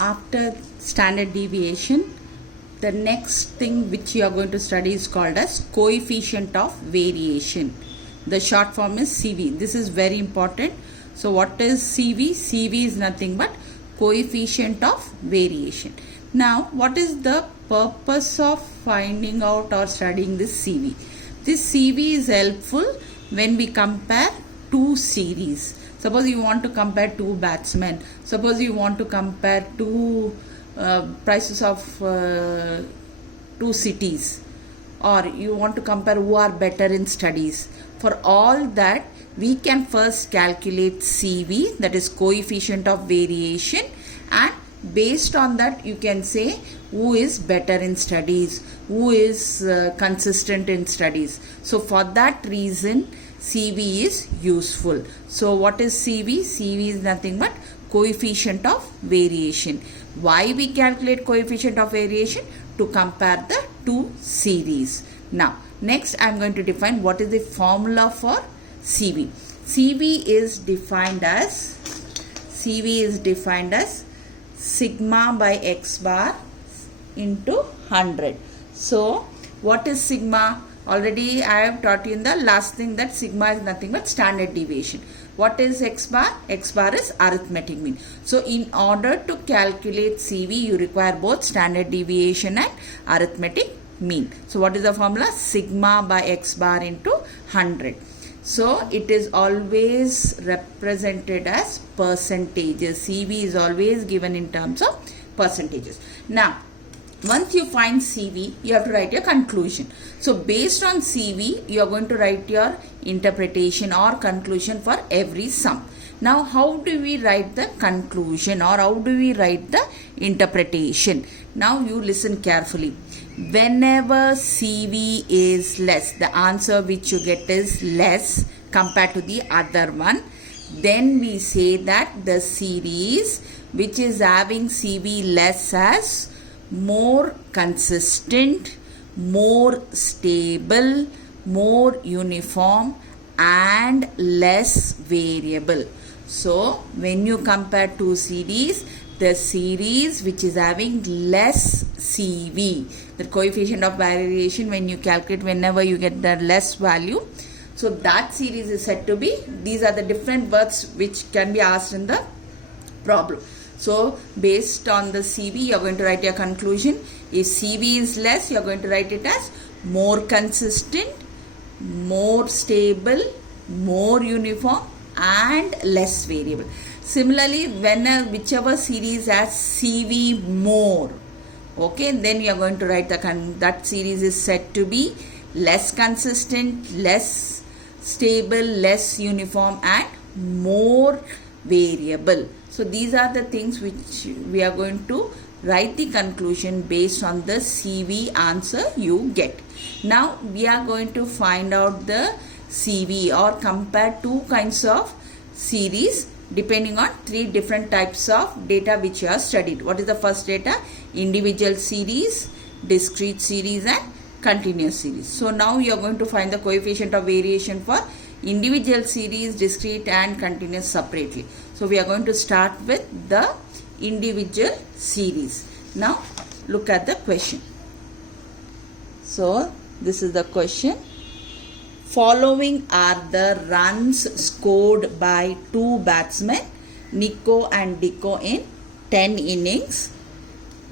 after standard deviation, the next thing which you are going to study is called as coefficient of variation. The short form is CV. This is very important. So what is CV? CV is nothing but coefficient of variation. Now what is the purpose of finding out or studying this CV? This CV is helpful when we compare two series. Suppose you want to compare two batsmen. Suppose you want to compare two prices of two cities, or you want to compare who are better in studies. For all that, we can first calculate CV, that is coefficient of variation, and based on that you can say who is better in studies, who is consistent in studies. So for that reason CV is useful. So what is CV? CV is nothing but coefficient of variation. Why we calculate coefficient of variation? To compare the two series. Now next I am going to define what is the formula for CV. CV is defined as sigma by x bar into 100. So what is sigma? Already I have taught you in the last thing that sigma is nothing but standard deviation. What is x bar? X bar is arithmetic mean. So in order to calculate CV, you require both standard deviation and arithmetic mean. So what is the formula? Sigma by x bar into 100. So it is always represented as percentages. CV is always given in terms of percentages. Now once you find CV, you have to write your conclusion. So based on CV, you are going to write your interpretation or conclusion for every sum. Now how do we write the conclusion, or how do we write the interpretation? Now you listen carefully. Whenever CV is less, the answer which you get is less compared to the other one, then we say that the series which is having CV less as more consistent, more stable, more uniform and less variable. So when you compare two series, the series which is having less CV, the coefficient of variation, when you calculate, whenever you get the less value, so that series is said to be, these are the different words which can be asked in the problem. So based on the CV, you are going to write your conclusion. If CV is less, you are going to write it as more consistent, more stable, more uniform and less variable. Similarly, when whichever series has CV more, okay, then you are going to write that series is said to be less consistent, less stable, less uniform and more variable. So these are the things which we are going to write the conclusion based on the CV answer you get. Now we are going to find out the CV or compare two kinds of series depending on three different types of data which you have studied. What is the first data? Individual series, discrete series and continuous series. So now you are going to find the coefficient of variation for individual series, discrete and continuous separately. So we are going to start with the individual series. Now look at the question. So this is the question. Following are the runs scored by two batsmen, Nico and Dicko, in 10 innings.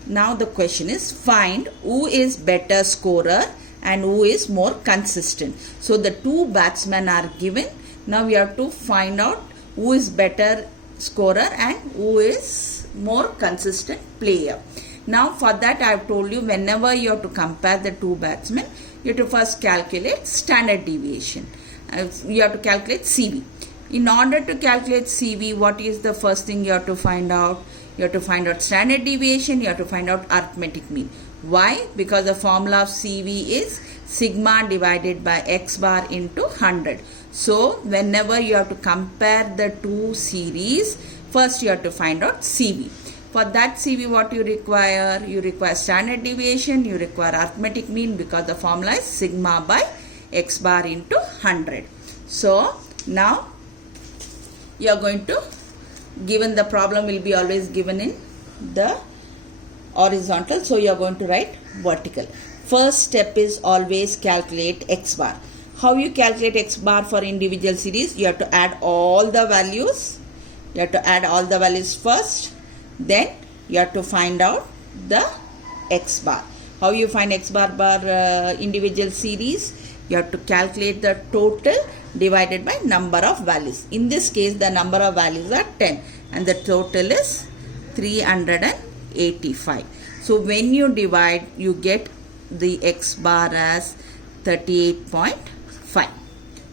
Now the question is, find who is better scorer and who is more consistent. So the two batsmen are given. Now we have to find out who is better scorer and who is more consistent player. Now for that I have told you, whenever you have to compare the two batsmen, you have to first calculate standard deviation. You have to calculate CV. In order to calculate CV, what is the first thing you have to find out? You have to find out standard deviation, you have to find out arithmetic mean. Why? Because the formula of CV is sigma divided by x bar into 100. So whenever you have to compare the two series, first you have to find out CV. For that CV, what you require? You require standard deviation, you require arithmetic mean, because the formula is sigma by x bar into 100. So now you are going to, given the problem will be always given in the horizontal, so you are going to write vertical. First step is always calculate x bar. How you calculate x bar for individual series? You have to add all the values. You have to add all the values first. Then you have to find out the x bar. How you find x bar individual series? You have to calculate the total divided by number of values. In this case, the number of values are 10 and the total is 385. So when you divide, you get the x bar as 38.5.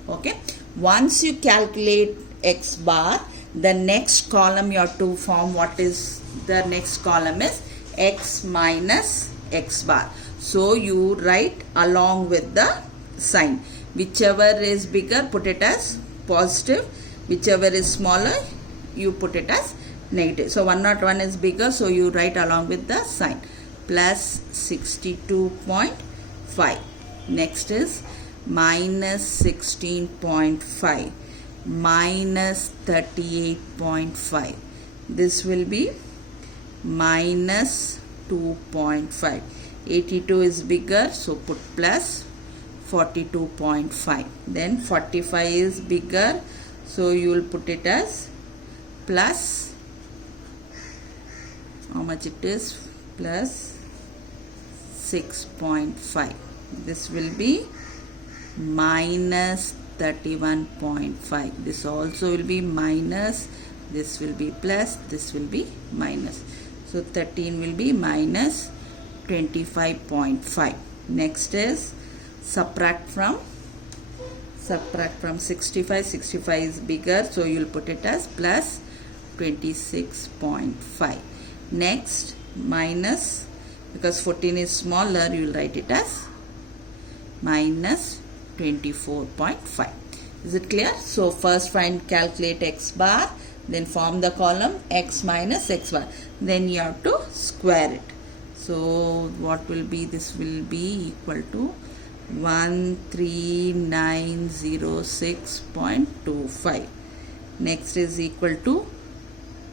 Okay. Once you calculate x bar, the next column you have to form. What is the next column is x minus x bar. So you write along with the sign. Whichever is bigger, put it as positive. Whichever is smaller, you put it as negative. So 101 is bigger, so you write along with the sign. Plus 62.5. Next is minus 16.5 minus 38.5. This will be minus 2.5. 82 is bigger, so put plus 42.5. Then 45 is bigger, so you will put it as plus, how much it is, plus 6.5. This will be minus 31.5. This also will be minus, this will be plus, this will be minus. So 13 will be minus 25.5. Next is subtract from 65. 65 is bigger, so you will put it as plus 26.5. Next minus, because 14 is smaller, you will write it as minus 24.5. Is it clear? So first calculate x bar, then form the column x minus x bar. Then you have to square it. So what will be? This will be equal to 13906.25. Next is equal to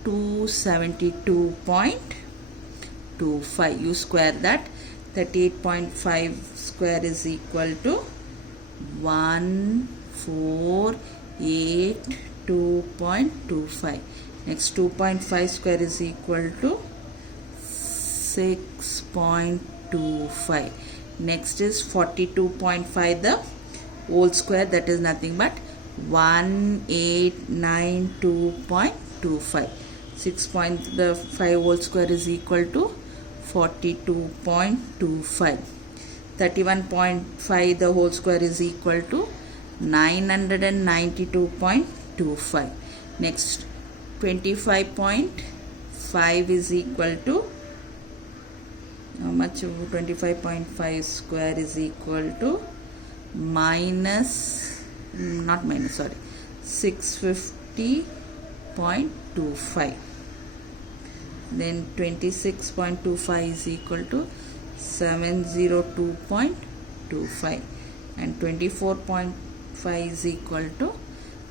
272.25. You square that. 38.5 square is equal to 1482.25. Next 2.5 square is equal to 6.25. Next is 42.5, the whole square, that is nothing but 1892.25. 6.5 whole square is equal to 42.25. 31.5 the whole square is equal to 992.25. Next 25.5 is equal to, how much? 25.5 square is equal to minus, not minus, sorry, 650.25. Then 26.25 is equal to 702.25, and 24.5 is equal to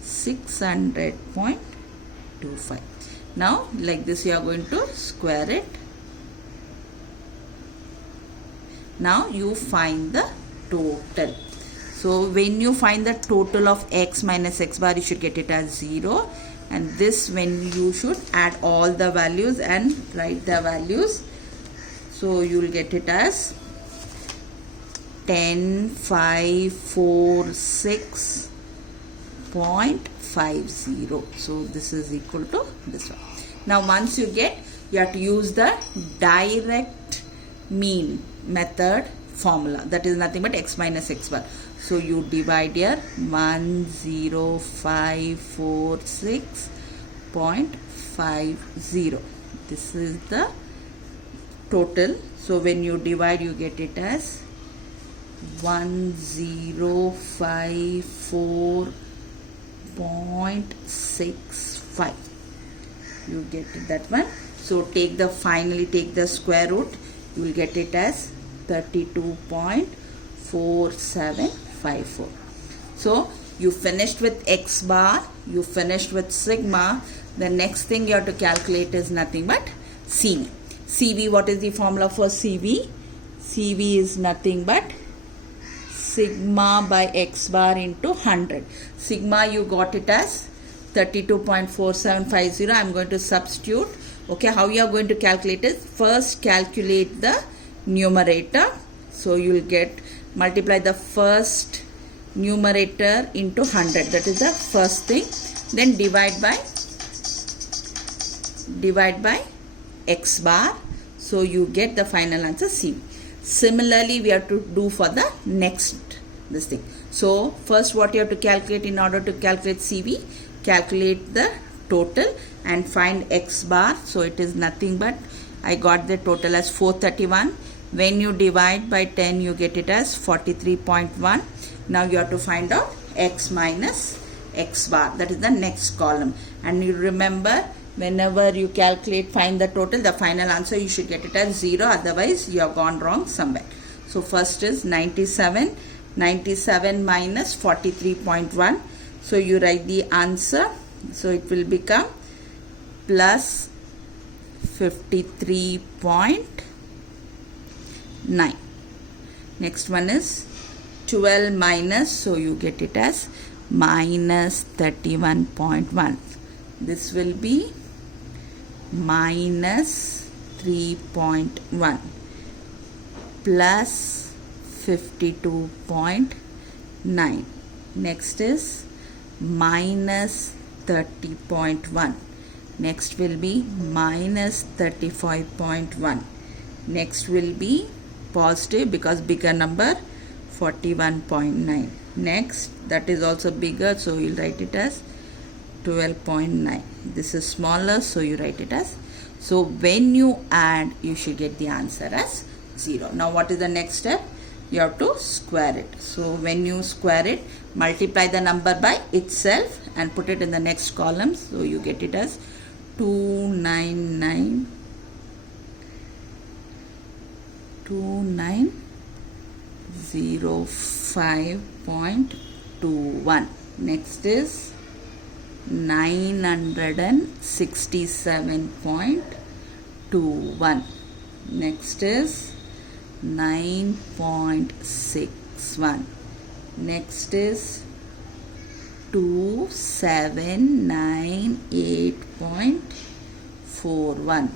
600.25. Now like this you are going to square it. Now you find the total. So when you find the total of x minus x bar, you should get it as 0, and this when you should add all the values and write the values. So you will get it as 10546.50. So this is equal to this one. Now once you get, you have to use the direct mean method formula, that is nothing but x minus x bar. So you divide here 10546.50. This is the total. So when you divide, you get it as 1054.65. You get it, that one. So finally take the square root, you will get it as 32.4754. So you finished with x bar, you finished with sigma. The next thing you have to calculate is nothing but CV. CV, what is the formula for CV? CV is nothing but sigma by x bar into 100. Sigma you got it as 32.4750. I am going to substitute. Okay, how you are going to calculate is, first calculate the numerator. So you will get, multiply the first numerator into 100. That is the first thing. Then divide by x bar. So you get the final answer CV. Similarly, we have to do for the next this thing. So first what you have to calculate in order to calculate CV, calculate the total and find x bar. So it is nothing but, I got the total as 431. When you divide by 10, you get it as 43.1. Now you have to find out x minus x bar. That is the next column. And you remember, whenever you calculate, find the total, the final answer, you should get it as 0. Otherwise, you have gone wrong somewhere. So first is 97. 97 minus 43.1. So you write the answer. So it will become plus 53.9. Next one is 12 minus, so you get it as minus 31.1. This will be minus 3.1 plus 52.9. Next is minus 30.1. Next will be minus 35.1. Next will be positive because bigger number, 41.9. Next, that is also bigger, so you'll write it as 12.9. This is smaller, so you write it as. So when you add, you should get the answer as 0. Now what is the next step? You have to square it. So when you square it, multiply the number by itself and put it in the next column. So you get it as 2905.21. Next is 967.21. Next is 9.61. Next is 2798.41.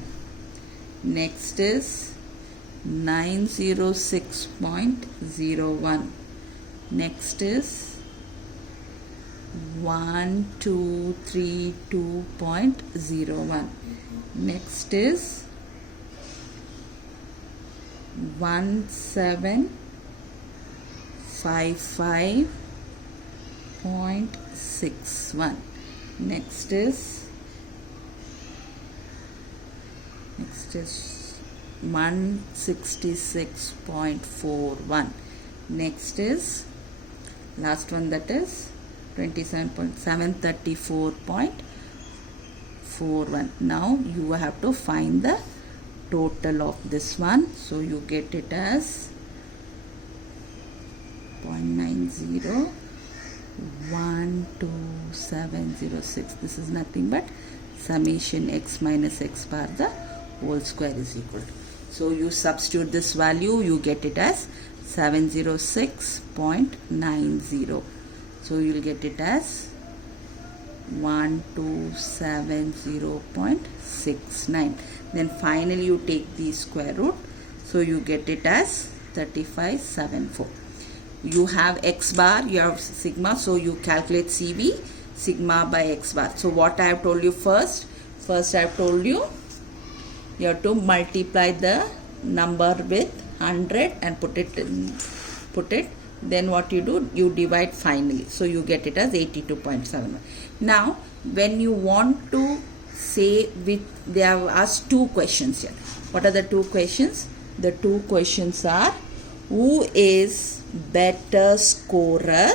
Next is 906.01. Next is 1232.01. Next is 1755.61. Next is 166.41. Next is last one, that is 27.734.41. Now you have to find the total of this one. So you get it as 0.90 12706. This is nothing but summation x minus x bar the whole square is equal to. So you substitute this value, you get it as 706.90. So you will get it as 1270.69. Then finally you take the square root. So you get it as 3574. You have x bar, you have sigma, so you calculate CV, sigma by x bar. So what I have told you first I have told you have to multiply the number with 100 and put it. Then what you do, you divide finally. So you get it as 82.71. Now when you want to say they have asked two questions here. What are the two questions? The two questions are, who is better scorer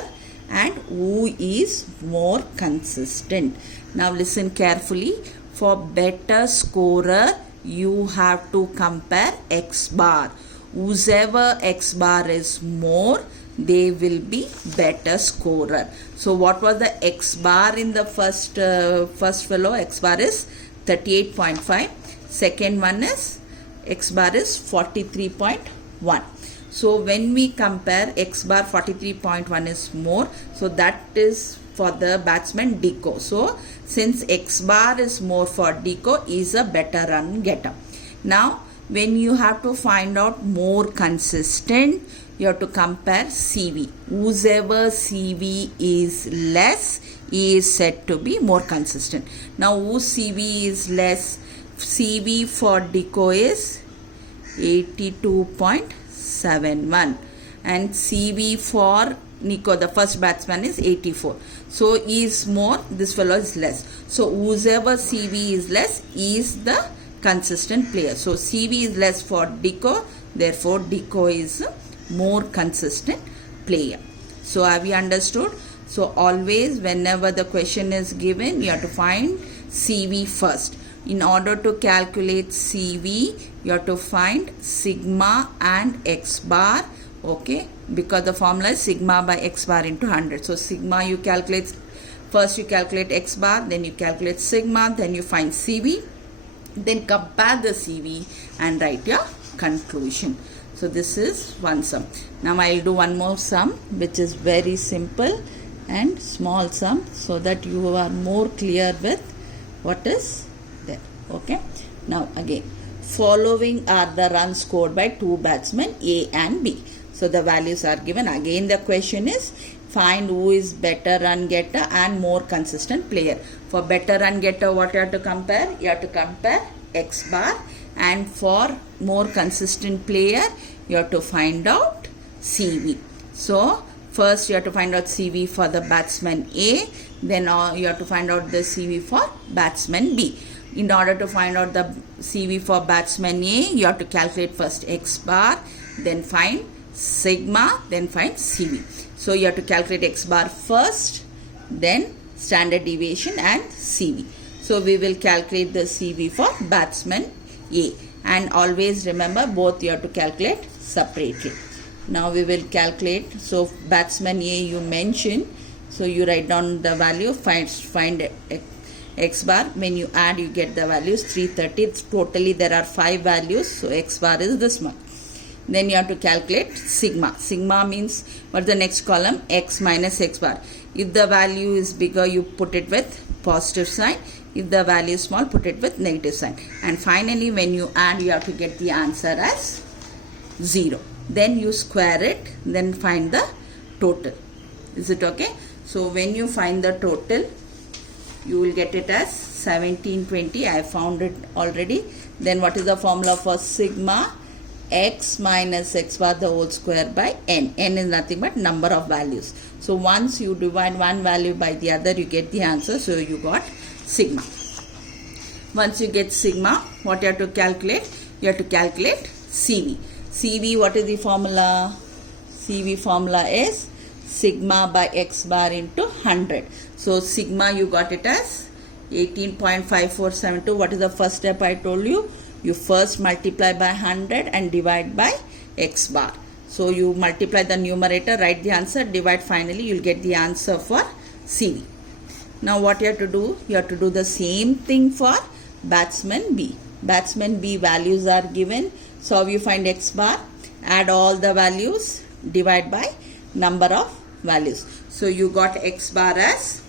and who is more consistent. Now listen carefully. For better scorer, you have to compare x bar. Whoever x bar is more, they will be better scorer. So what was the x bar in the first fellow? X bar is 38.5. second one is X bar is 43.1. So when we compare X bar 43.1 is more, so that is for the batsman Deco. So since X bar is more for Deco, is a better run getter. Now when you have to find out more consistent, you have to compare CV. Whosever CV is less is said to be more consistent. Now whose CV is less? CV for Deco is 82.71 and CV for Nico, the first batsman, is 84. So is more, this fellow is less. So whoever CV is less is the consistent player. So CV is less for Deco, therefore Deco is more consistent player. So have you understood? So always whenever the question is given, you have to find CV first. In order to calculate CV, you have to find sigma and X bar, okay, because the formula is sigma by X bar into 100. So sigma you calculate, first you calculate X bar, then you calculate sigma, then you find CV, then compare the CV and write your conclusion. So this is one sum. Now I will do one more sum which is very simple and small sum so that you are more clear with what is there. Okay. Now again, following are the runs scored by two batsmen A and B. So the values are given. Again the question is find who is better run getter and more consistent player. For better run getter, what you have to compare? You have to compare X bar, and for more consistent player you have to find out CV. So first you have to find out CV for the batsman A, then you have to find out the CV for batsman B. In order to find out the CV for batsman A, you have to calculate first X bar, then find sigma, then find CV. So you have to calculate X bar first, then standard deviation and CV. So we will calculate the CV for batsman A, and always remember both you have to calculate separately. Now we will calculate. So batsman A you mention, so you write down the value, find X bar. When you add, you get the values 330. Totally there are 5 values, so X bar is this one. Then you have to calculate sigma. Sigma means, what's the next column? X minus X bar. If the value is bigger, you put it with positive sign. If the value is small, put it with negative sign. And finally when you add, you have to get the answer as 0. Then you square it, then find the total. Is it okay? So when you find the total, you will get it as 1720. I found it already. Then what is the formula for sigma? X minus X bar the whole square by n. N is nothing but number of values. So once you divide one value by the other, you get the answer. So you got sigma. Once you get sigma, what you have to calculate? You have to calculate CV. CV, what is the formula? CV formula is sigma by X bar into 100. So sigma you got it as 18.5472. What is the first step I told you? You first multiply by 100 and divide by X bar. So you multiply the numerator, write the answer, divide, finally you will get the answer for CV. Now what you have to do? You have to do the same thing for batsman B. Batsman B values are given. So how you find X bar? Add all the values, divide by number of values. So you got X bar as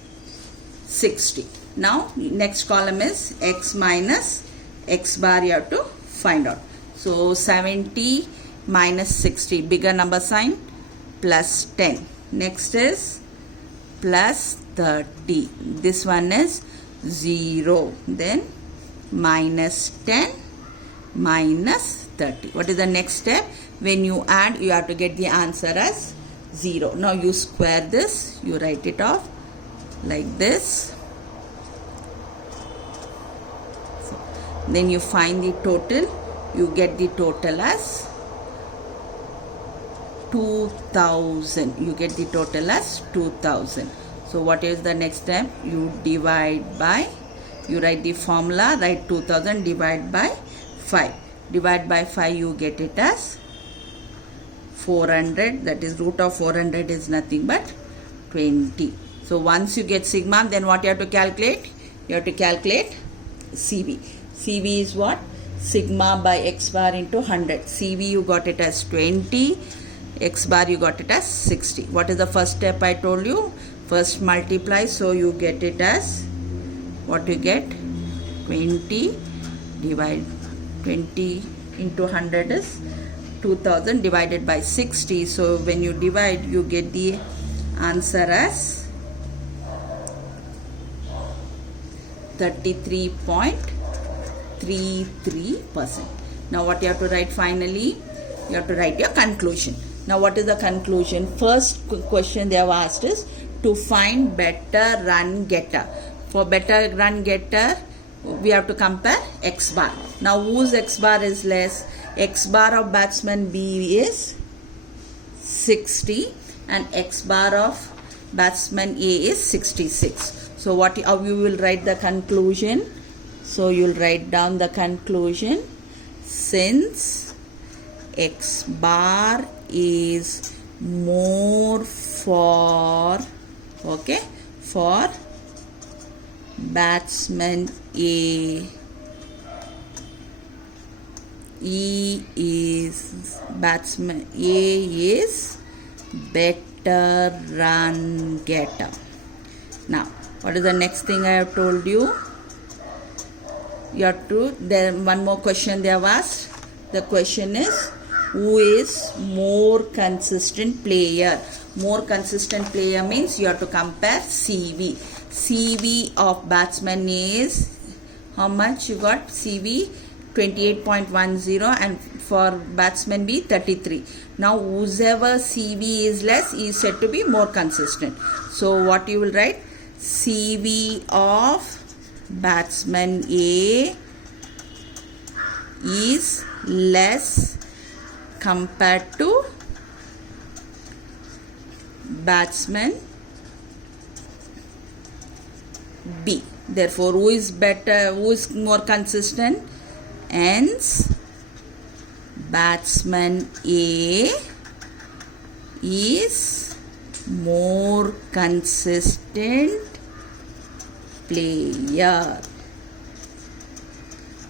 60. Now next column is X minus X bar you have to find out. So 70 minus 60, bigger number sign, plus 10. Next is plus 30. This one is 0. Then minus 10 minus 30. What is the next step? When you add, you have to get the answer as 0. Now you square this, you write it off like this. Then you find the total, you get the total as 2000. You get the total as 2000. So what is the next step? You divide by, you write the formula, write 2000, divide by 5. Divide by 5, you get it as 400. That is root of 400 is nothing but 20. So once you get sigma, then what you have to calculate? You have to calculate CV. CV is what? sigma by x bar into 100. CV you got it as 20, x bar you got it as 60. What is the first step I told you? First multiply, so you get it as, what you get? 20 divide 20 into 100 is 2000 divided by 60. So when you divide, you get the answer as 33.33%. Now what you have to write finally? You have to write your conclusion. Now what is the conclusion? First question they have asked is to find better run getter. For better run getter, we have to compare x bar. Now whose x bar is less? X bar of batsman B is 60 and x bar of batsman A is 66. So how you will write the conclusion? So you will write down the conclusion. Since x bar is more for batsman A, batsman A is better run getter. Now what is the next thing I have told you? You have to, then one more question they have asked. The question is, who is more consistent player? More consistent player means you have to compare CV. CV of batsman is, how much you got? CV 28.10 and for batsman B 33. Now whoever CV is less is said to be more consistent. So what you will write? CV of batsman A is less compared to batsman B. Therefore, who is better? Who is more consistent? Hence, batsman A is more consistent player.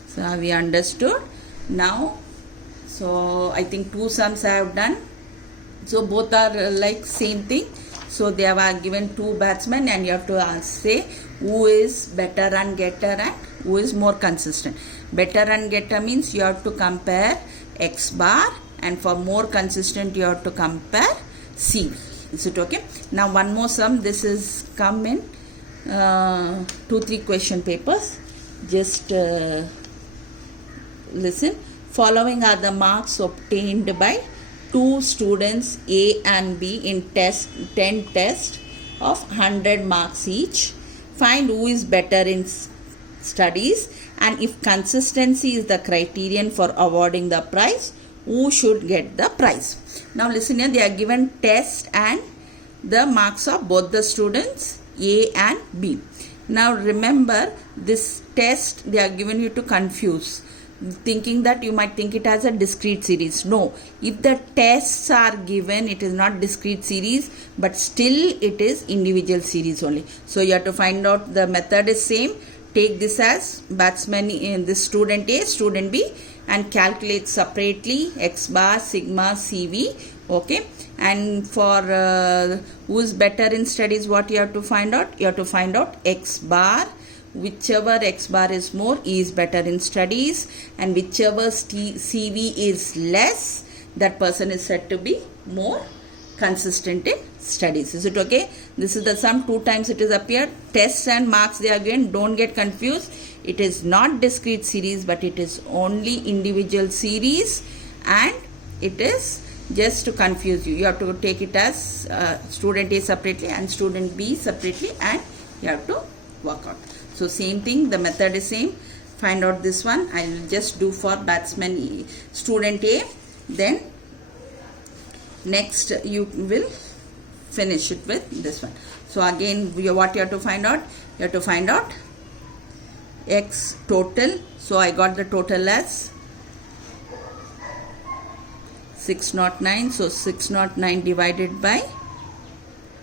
So have we understood? Now, so I think two sums I have done. So both are like same thing. So they have given two batsmen and you have to say who is better run getter and who is more consistent. Better run getter means you have to compare x bar, and for more consistent you have to compare CV. Is it okay? Now one more sum. This is come in 2-3 question papers. Just listen. Following are the marks obtained by two students A and B in 10 tests of 100 marks each. Find who is better in studies, and if consistency is the criterion for awarding the prize, who should get the prize. Now listen here, they are given test and the marks of both the students A and B. Now remember, this test they are given you to confuse, thinking that you might think it as a discrete series. No, if the tests are given, it is not discrete series, but still it is individual series only. So you have to find out, the method is same. Take this as batsman in this student A, student B, and calculate separately x bar, sigma, CV. Okay, and for who is better in studies, what you have to find out? You have to find out x bar. Whichever x bar is more, he is better in studies, and whichever CV is less, that person is said to be more consistent in studies. Is it okay? This is the sum. 2 times it is appeared. Tests and marks they are given. Don't get confused. It is not discrete series, but it is only individual series, and it is just to confuse you. You have to take it as student A separately and student B separately, and you have to work out. So same thing, the method is same. Find out this one. I will just do for batsman student A. Then next you will finish it with this one. So again, what you have to find out? You have to find out x total. So I got the total as 609. So 609 divided by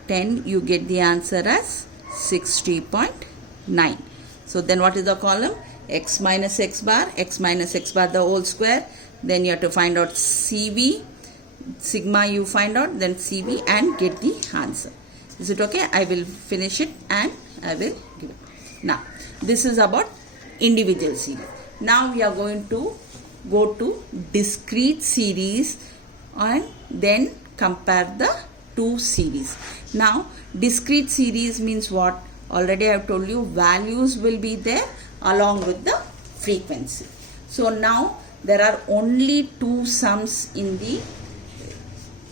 10, you get the answer as 60.9. So then what is the column? x minus x bar the whole square. Then you have to find out CV, sigma you find out, then CV, and get the answer. Is it okay? I will finish it and I will give it. Now, this is about individual series. Now we are going to go to discrete series and then compare the two series. Now, discrete series means what? Already I have told you, values will be there along with the frequency. So now there are only two sums in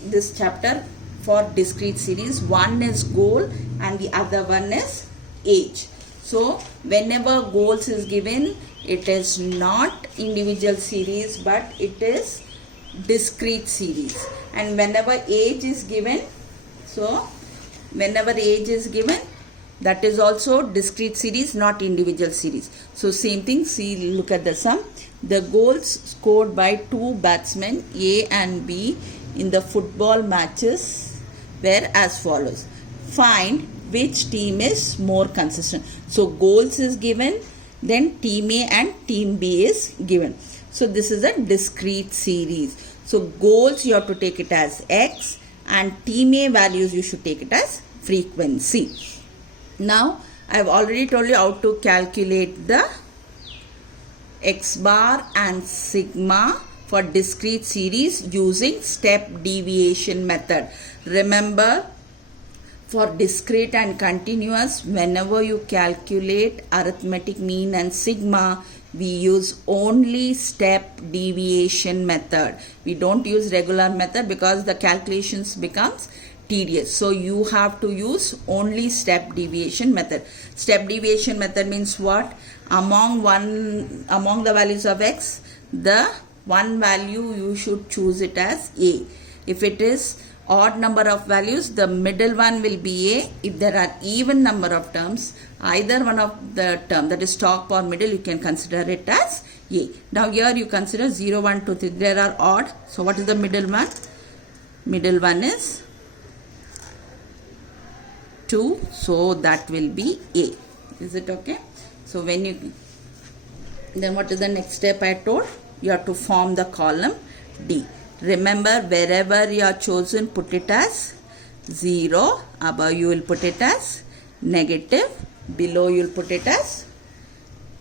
this chapter for discrete series. One is goal and the other one is age. So whenever goals is given, it is not individual series but it is discrete series. And whenever age is given, that is also discrete series, not individual series. So same thing, see, look at the sum. The goals scored by two batsmen A and B in the football matches were as follows. Find which team is more consistent. So goals is given, then team A and team B is given. So this is a discrete series. So goals you have to take it as X and team A values you should take it as frequency. Now I have already told you how to calculate the X bar and sigma for discrete series using step deviation method. Remember, for discrete and continuous, whenever you calculate arithmetic mean and sigma, we use only step deviation method. We don't use regular method because the calculations becomes tedious. So you have to use only step deviation method. Step deviation method means what? Among the values of x, the one value you should choose it as A. If it is odd number of values, the middle one will be A. If there are even number of terms, either one of the term, that is top or middle, you can consider it as A. Now here you consider 0, 1, 2, 3. There are odd. So what is the middle one? Middle one is 2. So that will be A. Is it okay? So then what is the next step I told? You have to form the column D. Remember, wherever you are chosen, put it as 0. Above you will put it as negative. Below you will put it as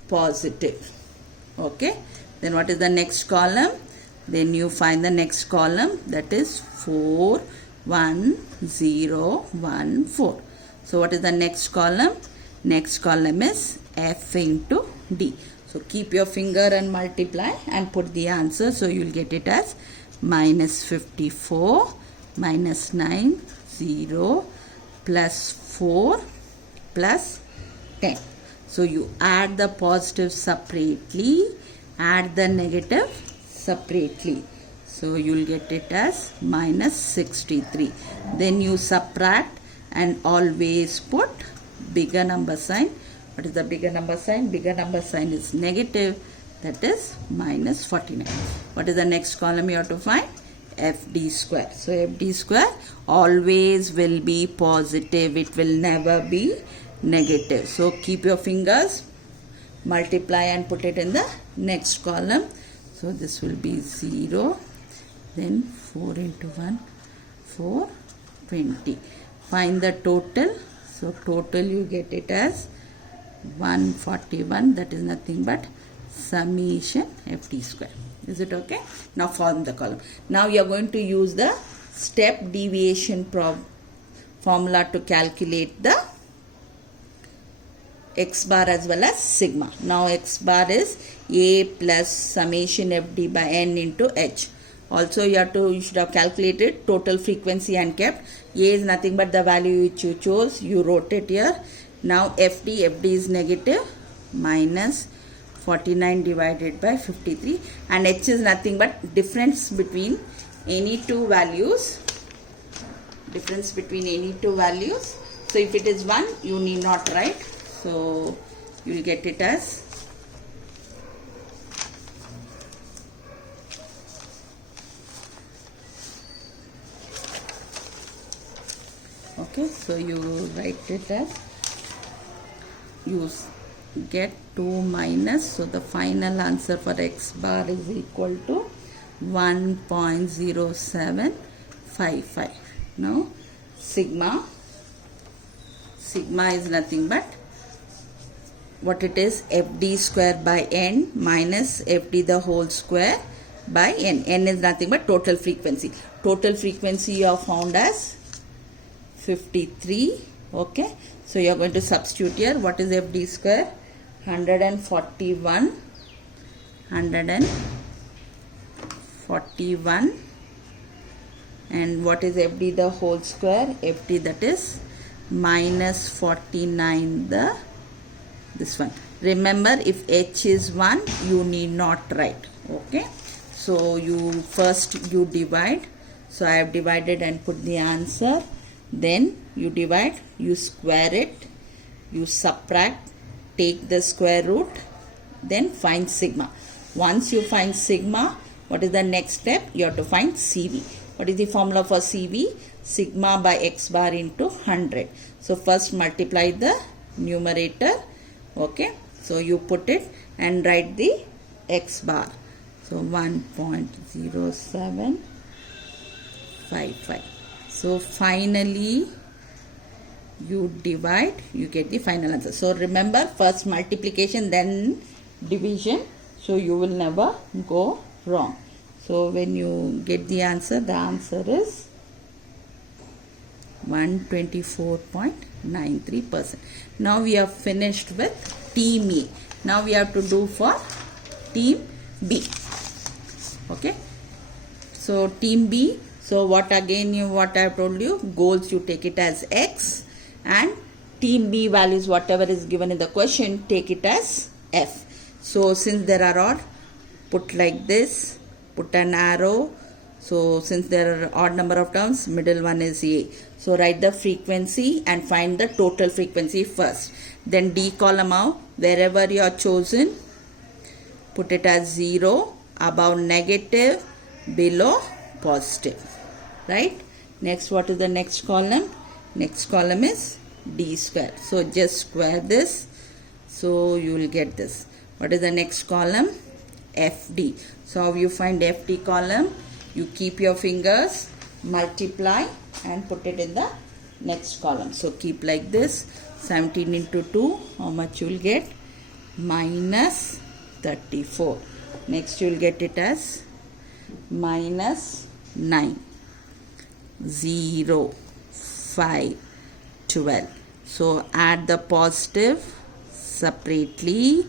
positive. Okay. Then what is the next column? Then you find the next column, that is 4, 1, 0, 1, 4. So what is the next column? Next column is F into D. So keep your finger and multiply and put the answer. So you will get it as minus 54 minus 9, 0 plus 4 plus 10. So you add the positive separately, add the negative separately. So you will get it as minus 63. Then you subtract and always put bigger number sign. What is the bigger number sign? Bigger number sign is negative, that is minus 49. What is the next column you have to find? FD square. So FD square always will be positive. It will never be negative. So keep your fingers, multiply and put it in the next column. So this will be 0. Then 4 into 1, 4, 20. Find the total. So total you get it as 141. That is nothing but summation FD square. Is it okay? Now form the column. Now you are going to use the step deviation formula to calculate the x bar as well as sigma. Now x bar is A plus summation FD by N into H. Also you should have calculated total frequency and kept. A is nothing but the value which you chose. You wrote it here. Now FD is negative, minus 49 divided by 53, and H is nothing but difference between any two values. Difference between any two values. So if it is 1, you need not write. So you will get it as okay. So you write it as use get 2 minus, so the final answer for x bar is equal to 1.0755. Now sigma is nothing but what it is, fd square by n minus fd the whole square by n. N is nothing but total frequency. Total frequency you have found as 53. Okay, so you are going to substitute here. What is fd square? 141 and what is fd the whole square? Fd, that is minus 49 the this one. Remember, if h is 1, you need not write. Okay, so you divide. So I have divided and put the answer. Then you divide, you square it, you subtract, take the square root, then find sigma. Once you find sigma, what is the next step? You have to find CV. What is the formula for CV? Sigma by x bar into 100. So first multiply the numerator. Okay, so you put it and write the x bar. So 1.0755. So finally you divide, you get the final answer. So remember, first multiplication, then division, so you will never go wrong. So when you get the answer is 124.93%. Now we have finished with team A. Now we have to do for team B. Okay, so team B, so what I have told you, goals you take it as X, and team B values whatever is given in the question, take it as F. So since there are odd, put like this, put an arrow. So since there are odd number of terms, middle one is A. So write the frequency and find the total frequency first. Then D column out, wherever you are chosen, put it as 0, above negative, below positive. Right? Next, what is the next column? Next column is D square. So just square this. So you will get this. What is the next column? FD. So how you find FD column? You keep your fingers, multiply and put it in the next column. So keep like this. 17 into 2, how much you will get? Minus 34. Next you will get it as minus 9, 0, 5, 12. So add the positive separately,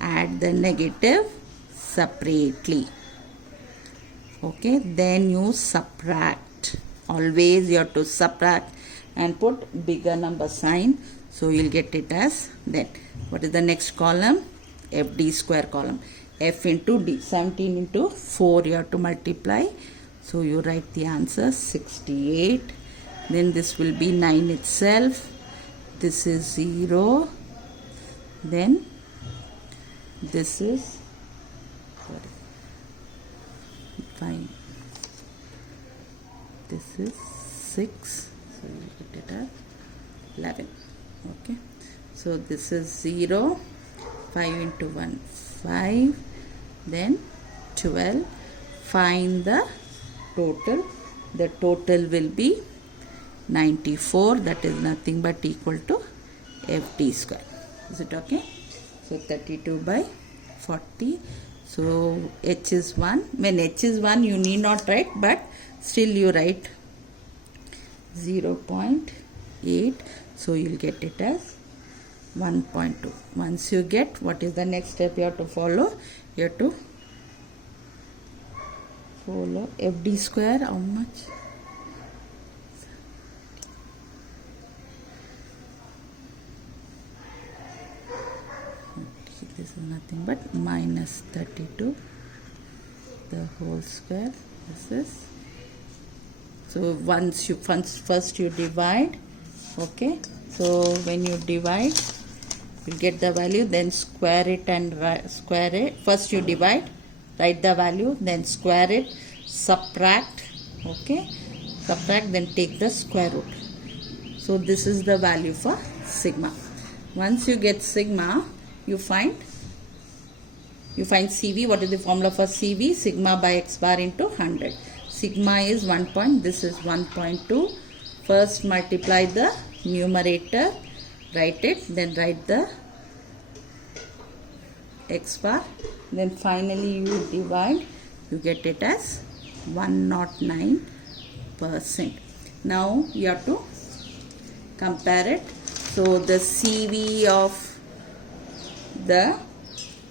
add the negative separately. Okay, then you subtract. Always you have to subtract and put bigger number sign. So you'll get it as then. What is the next column? FD square column. F into D. 17 into 4 you have to multiply. So you write the answer 68. Then this will be 9 itself. This is 0. Then this is 5. This is 6. So you get it as 11. Okay. So this is 0. 5 into 1, 5. Then 12. Find the total. The total will be 94. That is nothing but equal to FD square. Is it okay? So 32 by 40. So H is 1. When H is 1, you need not write, but still you write 0.8. So you will get it as 1.2. Once you get, what is the next step you have to follow? You have to follow FD square. How much? This is nothing but minus 32 the whole square. This is, so once you first you divide. Okay, so when you divide, you get the value, then square it and square it. First you divide, write the value, then square it, subtract. Okay, subtract, then take the square root. So this is the value for sigma. Once you get sigma, you find CV. What is the formula for CV? Sigma by x bar into 100. Sigma is 1 point, this is 1.2. First multiply the numerator, write it, then write the x bar, then finally you divide, you get it as 109%. Now you have to compare it. So the CV of the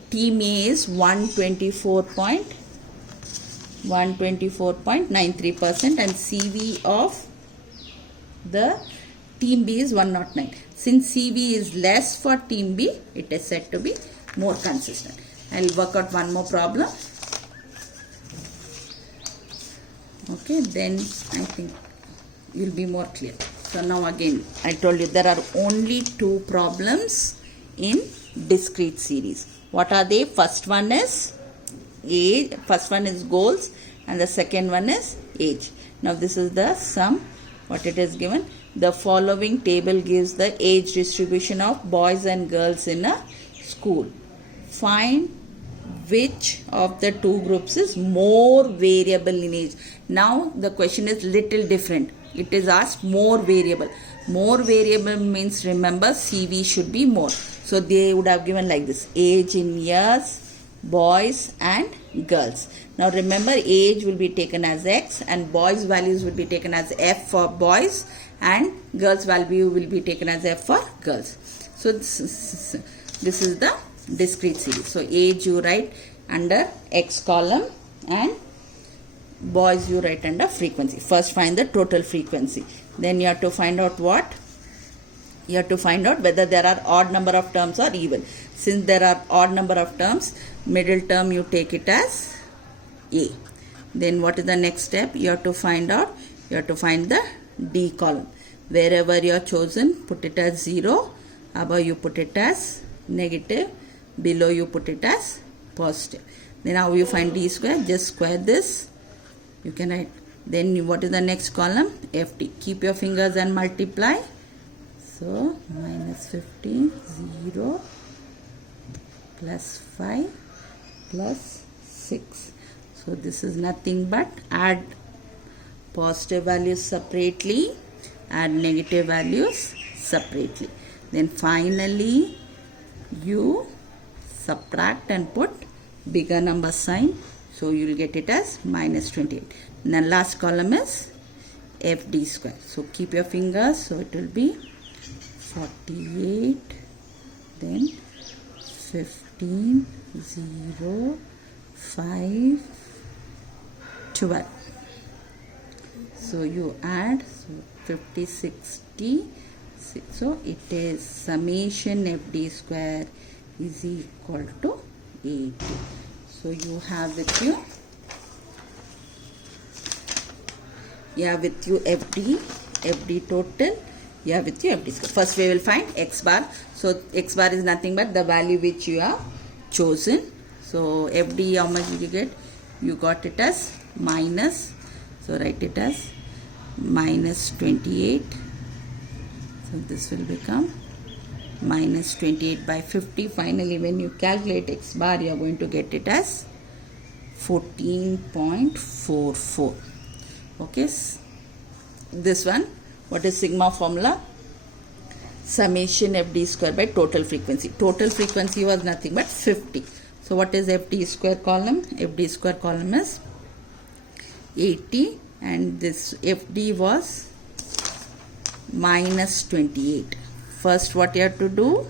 team A is 124.93% and CV of the team B is 109. Since CV is less for team B, it is said to be more consistent. I will work out one more problem. Okay, then I think you will be more clear. So now again, I told you there are only two problems in discrete series. What are they? First one is goals and the second one is age. Now this is the sum. What it is given? The following table gives the age distribution of boys and girls in a school. Find which of the two groups is more variable in age. Now the question is little different. It is asked more variable. More variable means, remember, CV should be more. So they would have given like this: age in years, boys and girls. Now remember, age will be taken as X and boys values will be taken as F for boys and girls value will be taken as F for girls. So this is the discrete series. So age you write under X column and boys you write under frequency. First find the total frequency. Then you have to find out what? You have to find out whether there are odd number of terms or even. Since there are odd number of terms, middle term you take it as A. Then what is the next step? You have to find out, you have to find the D column. Wherever you are chosen, put it as 0. Above you put it as negative. Below you put it as positive. Then how you find D square? Just square this. You can write. Then what is the next column? FD. Keep your fingers and multiply. So minus 15, 0, plus 5, plus 6. So this is nothing but add positive values separately, add negative values separately. Then finally you subtract and put bigger number sign. So you will get it as minus 28. And the last column is FD square. So keep your fingers. So it will be 48, then 15, 0, 5, 12. So you add 50, 60. So it is summation FD square is equal to 80. So you have with you FD total. You have with you FD square. First we will find X bar. So X bar is nothing but the value which you have chosen. So FD, how much did you get? You got it as minus. So write it as minus 28. So this will become minus 28 by 50. Finally, when you calculate X bar, you are going to get it as 14.44. Okay. This one, what is sigma formula? Summation FD square by total frequency. Total frequency was nothing but 50. So what is FD square column? FD square column is 80 and this FD was minus 28. First what you have to do?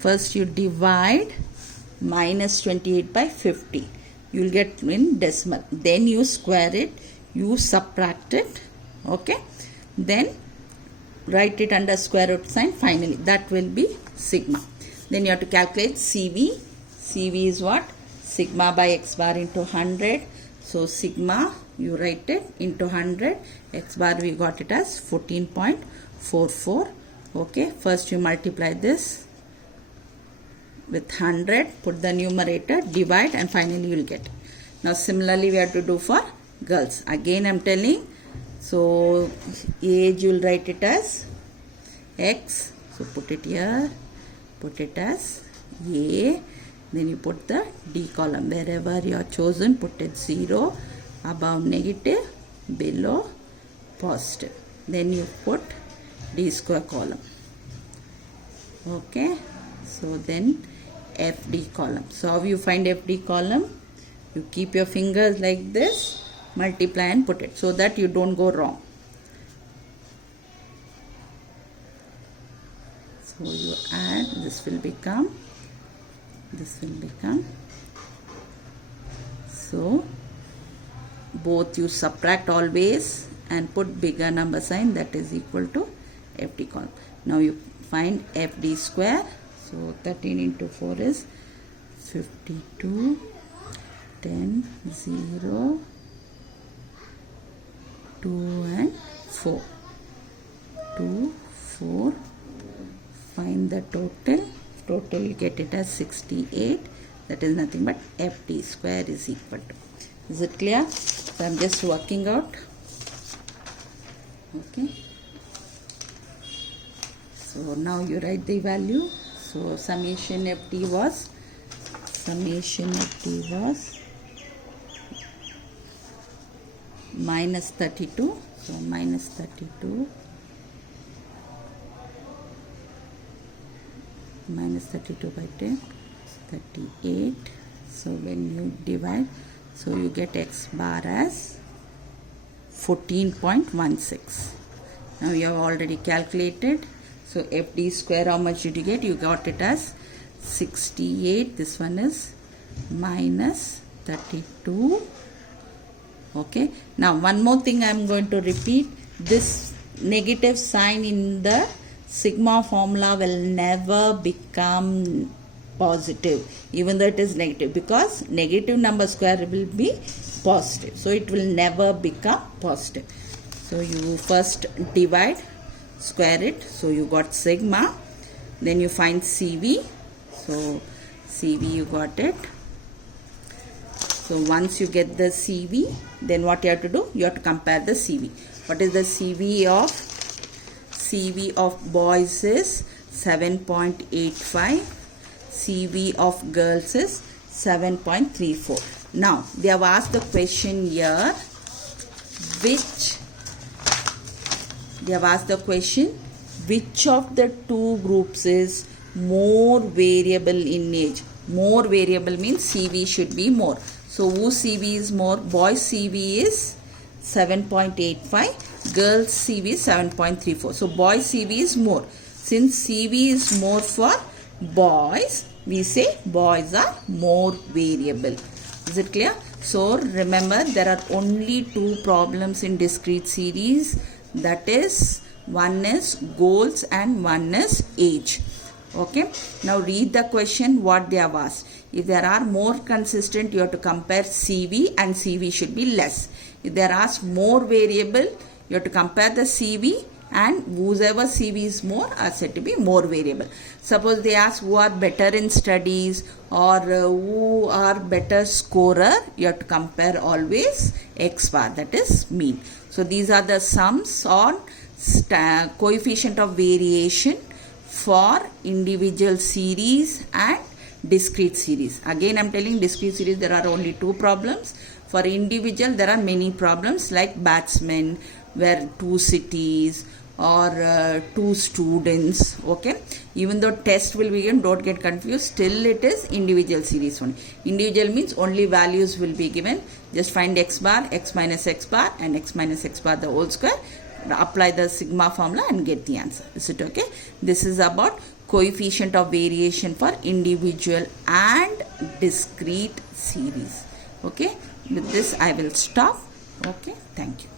First you divide minus 28 by 50. You will get in decimal. Then you square it. You subtract it. Okay. Then write it under square root sign. Finally that will be sigma. Then you have to calculate CV. CV is what? Sigma by X bar into 100. So sigma you write it into 100. X bar we got it as 14.44. Okay. First you multiply this with 100. Put the numerator, divide and finally you will get it. Now similarly we have to do for girls. Again I am telling. So age you will write it as X. So put it here. Put it as A, then you put the D column. Wherever you are chosen, put it 0, above negative, below positive. Then you put D square column. Okay, so then FD column. So how you find FD column? You keep your fingers like this, multiply and put it so that you don't go wrong. So you add, this will become, so both you subtract always and put bigger number sign, that is equal to FD column. Now you find FD square. So 13 into 4 is 52, 10, 0, 2 and 4. 2, 4. Find the total. Total you get it as 68. That is nothing but FD square is equal to. Is it clear? So I am just working out. Okay. So now you write the value. So summation FD was minus 32. So minus 32 by 10, 38. So when you divide, so you get X bar as 14.16. Now you have already calculated. So FD square, how much did you get? You got it as 68. This one is minus 32. Okay. Now one more thing I am going to repeat. This negative sign in the sigma formula will never become positive even though it is negative, because negative number square will be positive. So it will never become positive. So you first divide, square it. So you got sigma. Then you find CV. So CV you got it. So once you get the CV, then what you have to do? You have to compare the CV. What is the CV of? CV of boys is 7.85. CV of girls is 7.34. Now they have asked the question here, which of the two groups is more variable in age? More variable means CV should be more. So whose CV is more? Boys CV is 7.85, girls CV is 7.34. So boys CV is more. Since CV is more for boys, we say boys are more variable. Is it clear? So remember, there are only two problems in discrete series. That is, one is goals and one is age. Okay. Now read the question what they have asked. If there are more consistent, you have to compare CV, and CV should be less. If there are more variable, you have to compare the CV, and whoever CV is more are said to be more variable. Suppose they ask who are better in studies or who are better scorer, you have to compare always X bar, that is mean. So these are the sums on coefficient of variation for individual series and discrete series. Again I am telling, discrete series there are only two problems. For individual there are many problems, like batsmen, where two cities or two students. Okay, even though test will be given, don't get confused, still it is individual series only. Individual means only values will be given. Just find X bar, X minus X bar and X minus X bar the whole square. Apply the sigma formula and get the answer. Is it okay? This is about coefficient of variation for individual and discrete series. Okay, with this I will stop. Okay, thank you.